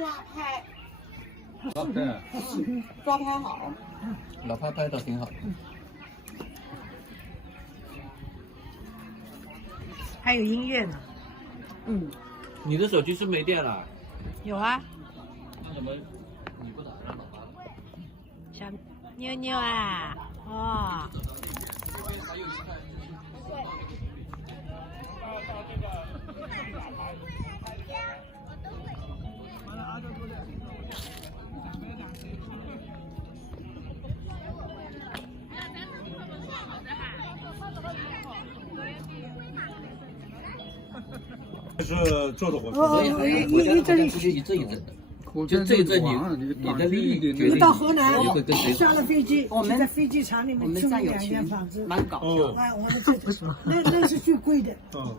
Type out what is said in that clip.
抓拍，老拍，抓拍好。老拍拍的挺好。还有音乐呢。嗯，你的手机是没电了？有啊，那怎么你不打让老爸？小妞妞啊，哦。是坐着火车。所以你这里出去一阵一阵的，就这一阵你的利益决定到河南你会跟谁下了飞机，我们在飞机场里面住我们家有2间钱房子，蛮搞笑的。哎，我们这那是最贵的。嗯。